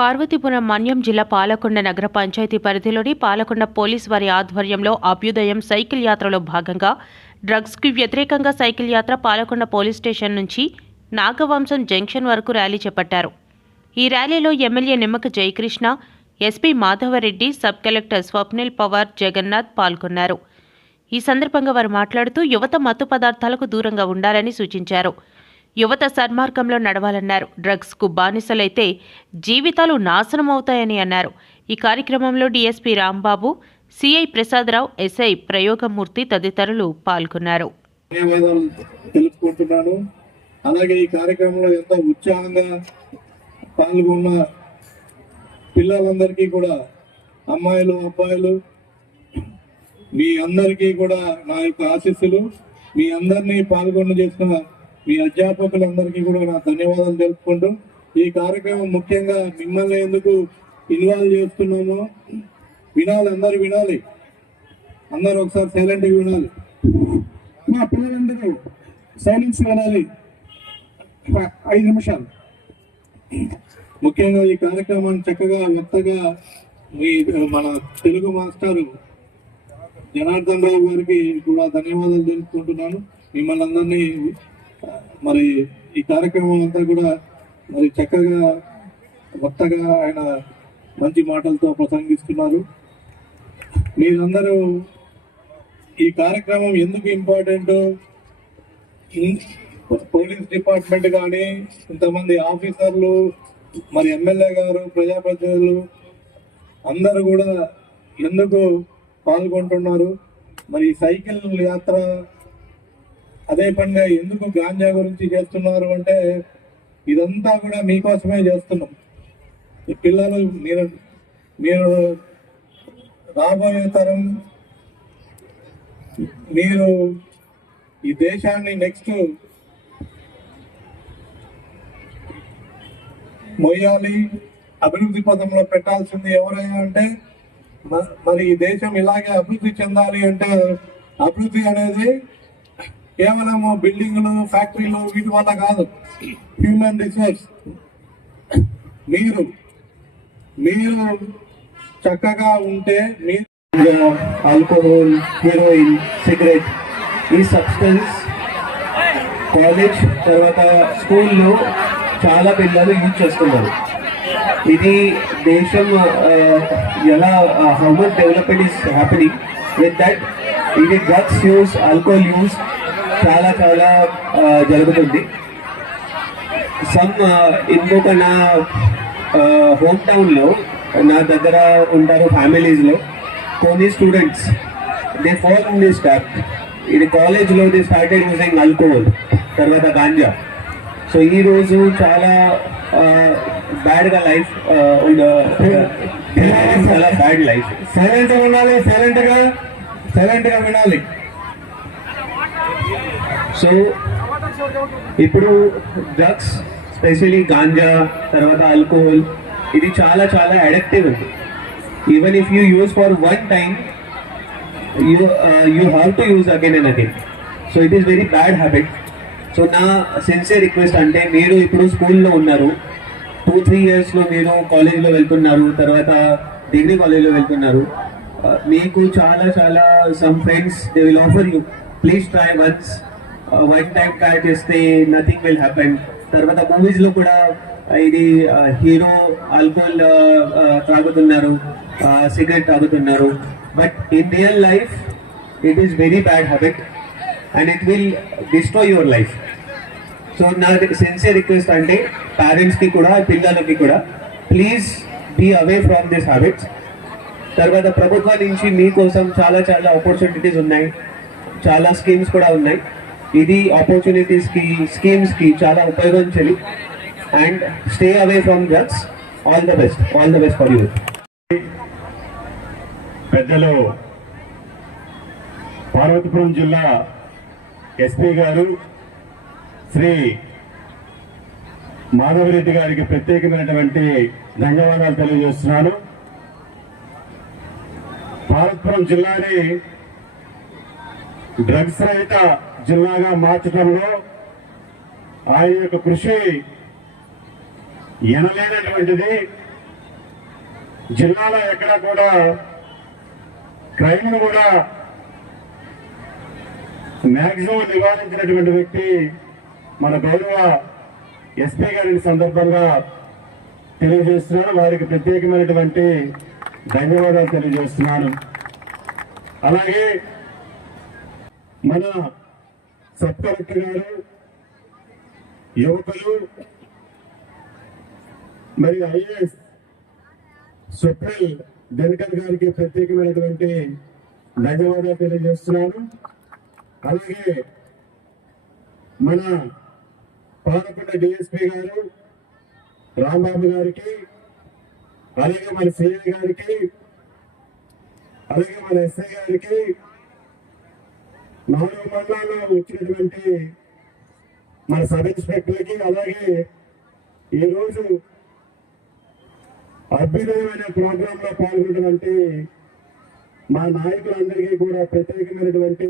పార్వతీపురం మన్యం జిల్లా పాలకొండ నగర పంచాయతీ పరిధిలోని పాలకొండ పోలీస్ వారి ఆధ్వర్యంలో అభ్యుదయం సైకిల్ యాత్రలో భాగంగా డ్రగ్స్కి వ్యతిరేకంగా సైకిల్ యాత్ర పాలకొండ పోలీస్ స్టేషన్ నుంచి నాగవంశం జంక్షన్ వరకు ర్యాలీ చేపట్టారు. ఈ ర్యాలీలో MLA Nimmaka Jayakrishna, SP Madhavareddy, sub collector Swapnil Pawar, Jagannath పాల్గొన్నారు. ఈ సందర్భంగా వారు మాట్లాడుతూ యువత మత్తు పదార్థాలకు దూరంగా ఉండాలని సూచించారు. యువత సన్మార్గంలో నడవాలన్నారు. డ్రగ్స్కు బానిసలైతే జీవితాలు నాశనమవుతాయని అన్నారు. ఈ కార్యక్రమంలో DSP Rambabu, CI Prasadarao, SI Prayogamurthy తదితరులు పాల్గొన్నారు. అలాగే ఈ కార్యక్రమంలో ఎంతో ఉత్సాహంగా పాల్గొన్న పిల్లలందరికీ కూడా, అమ్మాయిలు అబ్బాయిలు, మీ అందరికీ కూడా నా యొక్క ఆశీస్సులు. మీ అందరినీ పాల్గొన్న చేసిన మీ అధ్యాపకులందరికీ కూడా నా ధన్యవాదాలు తెలుపుకుంటూ, ఈ కార్యక్రమం ముఖ్యంగా మిమ్మల్ని ఎందుకు ఇన్వాల్వ్ చేస్తున్నామో వినాలి, అందరు వినాలి, అందరూ ఒకసారి సైలెంట్గా వినాలి. మా పిల్లలందరూ సైలెన్స్ వినాలి 5 నిమిషాలు. ముఖ్యంగా ఈ కార్యక్రమాన్ని చక్కగా మెత్తగా మన తెలుగు మాస్టారు జనార్దన్ రావు గారికి కూడా ధన్యవాదాలు తెలుపుకుంటున్నాను. మిమ్మల్ని అందరినీ మరి ఈ కార్యక్రమం అంతా కూడా మరి చక్కగా కొత్తగా ఆయన మంచి మాటలతో ప్రసంగిస్తున్నారు. మీరందరూ ఈ కార్యక్రమం ఎందుకు ఇంపార్టెంట్, పోలీస్ డిపార్ట్మెంట్ కానీ, ఇంతమంది ఆఫీసర్లు, మరి ఎమ్మెల్యే గారు, ప్రజాప్రతినిధులు అందరూ కూడా ఎందుకు పాల్గొంటున్నారు, మరి సైకిల్ యాత్ర అదే పనిగా ఎందుకు గాంజా గురించి చేస్తున్నారు అంటే, ఇదంతా కూడా మీకోసమే చేస్తున్నాం. ఈ పిల్లలు, మీరు రాబోయే తరం, మీరు ఈ దేశాన్ని నెక్స్ట్ మొయ్యాలి, అభివృద్ధి పథంలో పెట్టాల్సింది ఎవరైనా అంటే, మరి ఈ దేశం ఇలాగే అభివృద్ధి చెందాలి అంటే, అభివృద్ధి అనేది కేవలం బిల్డింగ్లు, ఫ్యాక్టరీలు వీటి వల్ల కాదు. Human resource. మీరు చక్కగా ఉంటే, మీరు ఆల్కహాల్, హీరోయిన్, సిగరెట్, ఈ సబ్స్టెన్స్ కాలేజ్ తర్వాత స్కూల్లో చాలా పిల్లలు యూజ్ చేస్తున్నారు. ఇది దేశం ఎలా how much development is happening with that. ఇది డ్రగ్స్ యూస్, ఆల్కహాల్ యూస్ చాలా చాలా జరుగుతుంది. ఇంకొక నా హోమ్ టౌన్లో నా దగ్గర ఉంటారు ఫ్యామిలీస్లో కొన్ని students, they fall in this trap. ఇది కాలేజ్లో దే స్టార్టెడ్ యూజింగ్ ఆల్కహాల్, తర్వాత గాంజా. సో ఈరోజు చాలా బ్యాడ్గా లైఫ్, చాలా బ్యాడ్ లైఫ్. సైలెంట్గా ఉండాలి, సైలెంట్గా వినాలి. సో ఇప్పుడు డ్రగ్స్, స్పెషలీ గాంజా, తర్వాత ఆల్కహాల్, ఇది చాలా చాలా అడిక్టివ్ ఉంది. Even if you use for one time, you have to use again and again. So it is very bad habit. So నా సిన్సియర్ రిక్వెస్ట్ అంటే, మీరు ఇప్పుడు స్కూల్లో ఉన్నారు, 2-3 ఇయర్స్లో మీరు కాలేజ్లో వెళ్తున్నారు, తర్వాత డిగ్రీ కాలేజ్లో వెళ్తున్నారు, మీకు చాలా చాలా some friends they will offer you, please try once, one time try చేస్తే నథింగ్ విల్ హ్యాపెన్. తర్వాత మూవీస్లో కూడా ఇది హీరో ఆల్కహాల్ తాగుతున్నారు, సిగరెట్ తాగుతున్నారు, but in real life it is very bad habit and it will destroy your life. So నా sincere request అంటే పేరెంట్స్కి కూడా, పిల్లలకి కూడా, please be away from this habits. తర్వాత ప్రభుత్వం నుంచి మీకోసం చాలా చాలా ఆపర్చునిటీస్ ఉన్నాయి, చాలా స్కీమ్స్ కూడా ఉన్నాయి. ఇది ఆపర్చునిటీస్కి, స్కీమ్స్కి చాలా ఉపయోగించాలి. And stay away from drugs. All the best for you. పెద్దలు పార్వతీపురం జిల్లా ఎస్పీ గారు శ్రీ మాధవరెడ్డి గారికి ప్రత్యేకమైనటువంటి ధన్యవాదాలు తెలియజేస్తున్నాను. పార్వతీపురం జిల్లాని డ్రగ్స్ రహిత జిల్లాగా మార్చడంలో ఆయన యొక్క కృషి ఎనలేనటువంటిది. జిల్లాలో ఎక్కడ కూడా క్రైమ్ కూడా మ్యాక్సిమం నివారించినటువంటి వ్యక్తి మన గౌరవ ఎస్పీ గారి సందర్భంగా తెలియజేస్తున్నాను. వారికి ప్రత్యేకమైనటువంటి ధన్యవాదాలు తెలియజేస్తున్నాను. అలాగే మన సబ్ కలెక్టర్ గారు, యువకులు, మరియు ఐఏఎస్ స్వప్నిల్ దినకర్ గారికి ప్రత్యేకమైనటువంటి ధన్యవాదాలు తెలియజేస్తున్నాను. అలాగే మన పాలకొండ డిఎస్పీ గారు రాంబాబు గారికి, అలాగే మన సిఐ గారికి, అలాగే మన ఎస్ఐ గారికి, 4 మండలాల్లో వచ్చినటువంటి మన సబ్ ఇన్స్పెక్టర్లకి, అలాగే ఈరోజు అభ్యుదయమైన ప్రోగ్రాంలో పాల్గొన్నటువంటి మా నాయకులందరికీ కూడా ప్రత్యేకమైనటువంటి